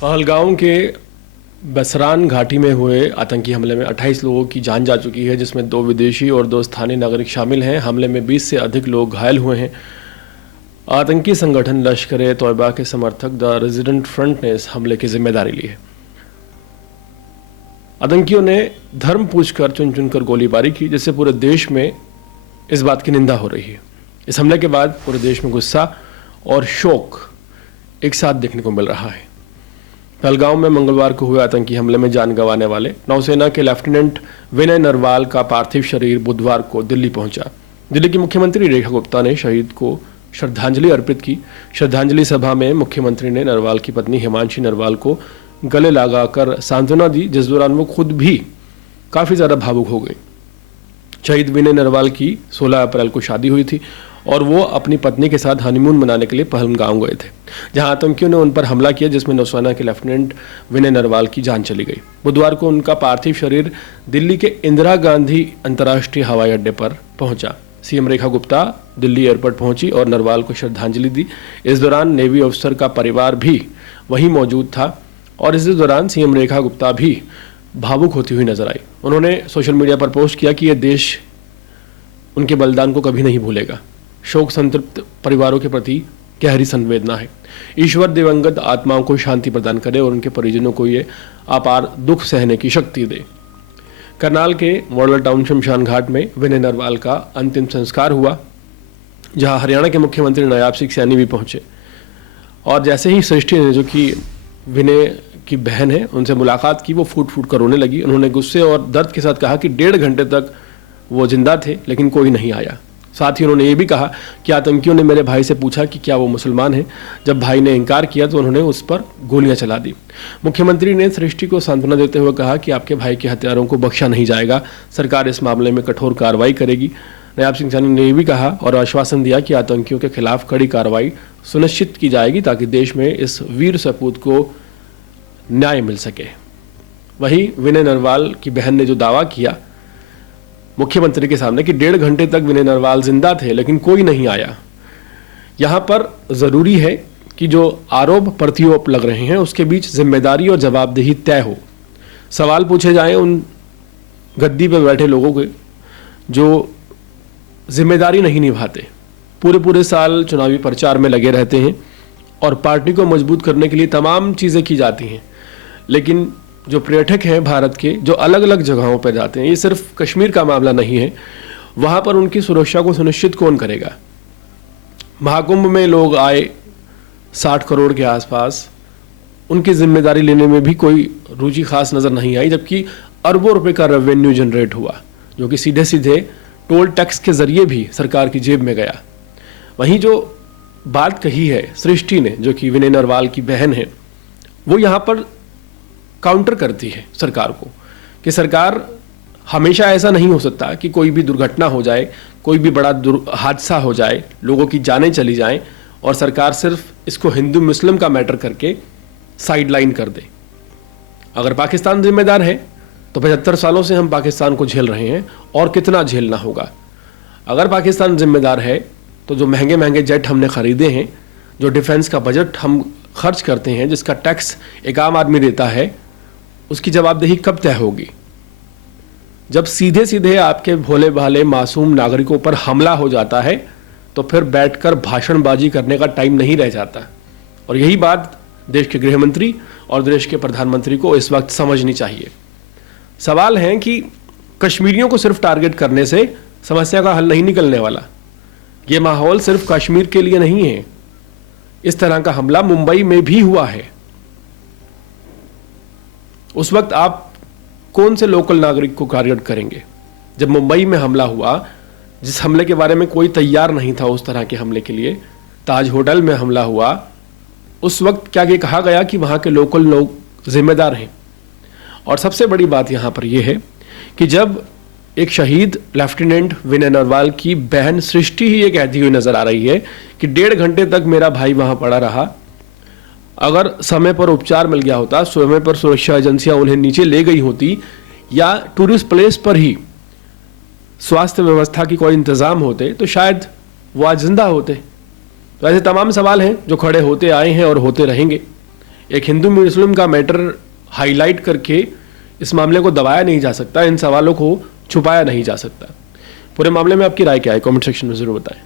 पहलगाम के बसरान घाटी में हुए आतंकी हमले में 28 लोगों की जान जा चुकी है, जिसमें 2 विदेशी और 2 स्थानीय नागरिक शामिल हैं। हमले में 20 से अधिक लोग घायल हुए हैं। आतंकी संगठन लश्कर-ए-तौयबा के समर्थक द रेजिडेंट फ्रंट ने इस हमले की जिम्मेदारी ली है। आतंकियों ने धर्म पूछकर चुन चुनकर गोलीबारी की, जिससे पूरे देश में इस बात की निंदा हो रही है। इस हमले के बाद पूरे देश में गुस्सा और शोक एक साथ देखने को मिल रहा है। पहलगाम में मंगलवार को हुए आतंकी हमले में जान गंवाने वाले नौसेना के लेफ्टिनेंट विनय नरवाल का पार्थिव शरीर बुधवार को दिल्ली पहुंचा। दिल्ली की मुख्यमंत्री रेखा गुप्ता ने शहीद को श्रद्धांजलि अर्पित की। श्रद्धांजलि सभा में मुख्यमंत्री ने नरवाल की पत्नी हिमांशी नरवाल को गले लगाकर सांत्वना दी, जिस दौरान वो खुद भी काफी ज्यादा भावुक हो गई। शहीद विनय नरवाल की 16 अप्रैल को शादी हुई थी और वो अपनी पत्नी के साथ हनीमून मनाने के लिए पहलगाम गए थे, जहां आतंकियों ने उन पर हमला किया, जिसमें नौसेना के लेफ्टिनेंट विनय नरवाल की जान चली गई। बुधवार को उनका पार्थिव शरीर दिल्ली के इंदिरा गांधी अंतर्राष्ट्रीय हवाई अड्डे पर पहुंचा। सीएम रेखा गुप्ता दिल्ली एयरपोर्ट पहुंची और नरवाल को श्रद्धांजलि दी। इस दौरान नेवी अफसर का परिवार भी वहीं मौजूद था और इस दौरान सीएम रेखा गुप्ता भी भावुक होती हुई नजर आई। उन्होंने सोशल मीडिया पर पोस्ट किया कि यह देश उनके बलिदान को कभी नहीं भूलेगा। शोक संतृप्त परिवारों के प्रति गहरी संवेदना है। ईश्वर दिवंगत आत्माओं को शांति प्रदान करे और उनके परिजनों को ये अपार दुख सहने की शक्ति दे। करनाल के मॉडल टाउन शमशान घाट में विनय नरवाल का अंतिम संस्कार हुआ, जहां हरियाणा के मुख्यमंत्री नायाब सिंह सैनी भी पहुंचे। और जैसे ही सृष्टि ने, जो कि विनय की बहन है, उनसे मुलाकात की, वो फूट फूट कर रोने लगी। उन्होंने गुस्से और दर्द के साथ कहा कि 1.5 घंटे तक वो जिंदा थे लेकिन कोई नहीं आया। साथ ही उन्होंने ये भी कहा कि आतंकियों ने मेरे भाई से पूछा कि क्या वो मुसलमान है। जब भाई ने इनकार किया तो उन्होंने उस पर गोलियां चला दी। मुख्यमंत्री ने सृष्टि को सांत्वना देते हुए कहा कि आपके भाई के हत्यारों को बख्शा नहीं जाएगा, सरकार इस मामले में कठोर कार्रवाई करेगी। नायाब सिंह सैनी ने यह भी कहा और आश्वासन दिया कि आतंकियों के खिलाफ कड़ी कार्रवाई सुनिश्चित की जाएगी, ताकि देश में इस वीर सपूत को न्याय मिल सके। वहीं विनय नरवाल की बहन ने जो दावा किया मुख्यमंत्री के सामने कि 1.5 घंटे तक विनय नरवाल जिंदा थे लेकिन कोई नहीं आया, यहां पर जरूरी है कि जो आरोप प्रत्यारोप लग रहे हैं उसके बीच जिम्मेदारी और जवाबदेही तय हो। सवाल पूछे जाएं उन गद्दी पर बैठे लोगों के जो जिम्मेदारी नहीं निभाते, पूरे साल चुनावी प्रचार में लगे रहते हैं और पार्टी को मजबूत करने के लिए तमाम चीजें की जाती हैं, लेकिन जो पर्यटक हैं भारत के, जो अलग अलग जगहों पर जाते हैं, ये सिर्फ कश्मीर का मामला नहीं है, वहां पर उनकी सुरक्षा को सुनिश्चित कौन करेगा। महाकुंभ में लोग आए 60 करोड़ के आसपास, उनकी जिम्मेदारी लेने में भी कोई रुचि खास नजर नहीं आई, जबकि अरबों रुपए का रेवेन्यू जनरेट हुआ, जो कि सीधे सीधे टोल टैक्स के जरिए भी सरकार की जेब में गया। वहीं जो बात कही है सृष्टि ने, जो कि विनय नरवाल की बहन है, वो यहाँ पर काउंटर करती है सरकार को कि सरकार, हमेशा ऐसा नहीं हो सकता कि कोई भी दुर्घटना हो जाए, कोई भी बड़ा हादसा हो जाए, लोगों की जानें चली जाएं और सरकार सिर्फ इसको हिंदू मुस्लिम का मैटर करके साइडलाइन कर दे। अगर पाकिस्तान जिम्मेदार है तो 75 सालों से हम पाकिस्तान को झेल रहे हैं और कितना झेलना होगा। अगर पाकिस्तान जिम्मेदार है तो जो महंगे महंगे जेट हमने खरीदे हैं, जो डिफेंस का बजट हम खर्च करते हैं, जिसका टैक्स एक आम आदमी देता है, उसकी जवाबदेही कब तय होगी। जब सीधे सीधे आपके भोले भाले मासूम नागरिकों पर हमला हो जाता है तो फिर बैठकर भाषणबाजी करने का टाइम नहीं रह जाता। और यही बात देश के गृह मंत्री और देश के प्रधानमंत्री को इस वक्त समझनी चाहिए। सवाल है कि कश्मीरियों को सिर्फ टारगेट करने से समस्या का हल नहीं निकलने वाला। ये माहौल सिर्फ कश्मीर के लिए नहीं है, इस तरह का हमला मुंबई में भी हुआ है। उस वक्त आप कौन से लोकल नागरिक को टारगेट करेंगे? जब मुंबई में हमला हुआ, जिस हमले के बारे में कोई तैयार नहीं था उस तरह के हमले के लिए, ताज होटल में हमला हुआ, उस वक्त क्या ये कहा गया कि वहां के लोकल लोग जिम्मेदार हैं। और सबसे बड़ी बात यहां पर यह है कि जब एक शहीद लेफ्टिनेंट विनय नरवाल की बहन सृष्टि ही ये कहती हुई नजर आ रही है कि 1.5 घंटे तक मेरा भाई वहां पड़ा रहा, अगर समय पर उपचार मिल गया होता, समय पर सुरक्षा एजेंसियां उन्हें नीचे ले गई होती, या टूरिस्ट प्लेस पर ही स्वास्थ्य व्यवस्था की कोई इंतजाम होते, तो शायद वो आज जिंदा होते। तो ऐसे तमाम सवाल हैं जो खड़े होते आए हैं और होते रहेंगे। एक हिंदू मुस्लिम का मैटर हाईलाइट करके इस मामले को दबाया नहीं जा सकता, इन सवालों को छुपाया नहीं जा सकता। पूरे मामले में आपकी राय क्या है, कमेंट सेक्शन में जरूर बताएं।